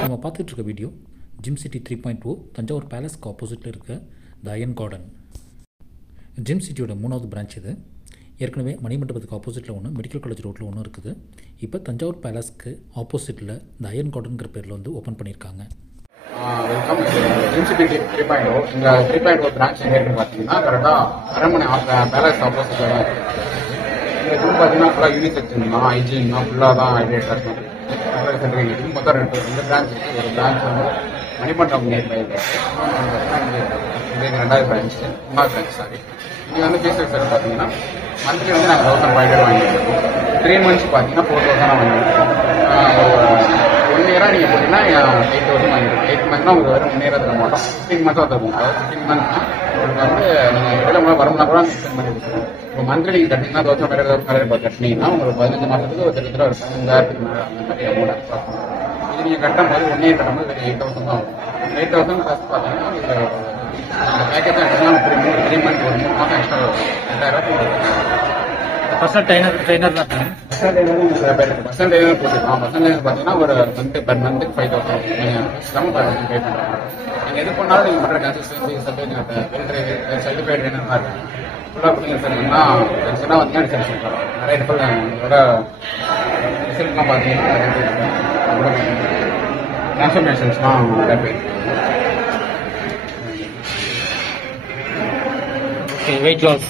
நம்ம பார்த்துட்டு இருக்க வீடியோ ஜிம் சிட்டி 3.0 தஞ்சாவூர் பேலஸ்க்கு ஆப்போசிட்டில் இருக்க த அயன் கார்டன். ஜிம் சிட்டியோட 3வது பிரான்ச் இது. ஏற்கனவே மணிமண்டபத்துக்கு ஆப்போசிட்டில் ஒன்று, மெடிக்கல் காலேஜ் ரோட்டில் ஒன்று இருக்குது. இப்போ தஞ்சாவூர் பேலஸ்க்கு ஆப்போசிட்டில் த அயன் கார்டனுங்கிற பேரில் வந்து ஓப்பன் பண்ணியிருக்காங்க. Welcome Gym City 3.0. இந்த 3.0 பிரான்ச் எங்கே இருக்குன்னு பார்த்தீங்கன்னா கரெக்டாக அரண்மனை பேலஸ் ஆப்போசிட்டில் தான் இருக்குது. இந்த ஜிம் பார்த்தீங்கன்னா ஃபுல்லாக யூனிசெக்ஷன் தான், ஹைஜீன் தான், ஃபுல்லாக தான் ஹைட்ரேட்டாக இருக்கும். ஜிம் மொத்தம் ரெண்டு பிரான்ச் இருக்குது. ஒரு பிரான்ச் வந்து மணிமண்டபம் நியர்பை இருக்குது. இது 2வது பிரான்ச், 3வது பிரான்ச் சாரி. இங்கே வந்து ஃபீஸ் ஸ்ட்ரக்சர் பார்த்தீங்கன்னா மந்த்லி வந்து நாங்கள் 1500 வாங்கியிருக்கோம். 3 months பார்த்தீங்கன்னா 4000 வாங்கியிருக்கோம். 1 year நீங்கள் போட்டீங்கன்னா 8000 வாங்கியிருக்கோம். 8 monthsனா உங்களுக்கு வரும் 1 year தர மாட்டோம். 15 months தருவோம். அதாவது 15 monthsனா உங்களுக்கு வந்து நீங்கள் இதில் வரும்னா கூட எக்ஸ்டெண்ட் பண்ணி கொடுத்துருவோம். இப்போ மந்த்லி நீங்கள் கட்டிங்கன்னா 1500 கட்டினீங்கன்னா உங்களுக்கு 15 மாதத்துக்கு ஒரு கிட்டத்தட்ட ஒரு 15,000 மேலே அந்த மாதிரி அமௌண்ட் பார்க்கணும். இது நீங்கள் கட்டும் போது 1 year கட்டும் போது 8000 தான் ஆகும். 8000 ப்ளஸ் பார்த்தீங்கன்னா உங்களுக்கு பேக்கேஜ் எடுத்துனா 3 months ஒரு 3 மாதம் எக்ஸ்ட்ரா 2000 பர்சனல் ட்ரைனர் தான். பர்சனல் ட்ரைனர் போட்டுக்கலாம். பர்சனல் ட்ரைனர் பார்த்தீங்கன்னா ஒரு பெர் மந்த்துக்கு 5000 நீங்கள் சிரமம் பே பண்ணுறாங்க. நீங்கள் எது பண்ணாலும் நீங்கள் பண்ணுற கன்சிஸ்டன்சி சர்டிஃபைட் ட்ரைனர் தான் இருக்கு. ஃபுல்லாக கொடுங்க சொன்னீங்கன்னா சொன்னால் வந்து ரிசல்ட் சொல்கிறாங்க. நிறைய ரிசல்ட் உங்களோட ரிசல்ட்லாம் பார்த்தீங்கன்னா டிரான்ஸ்ஃபர்மேஷன்ஸ்லாம் நிறைய பேர். Okay, weight loss.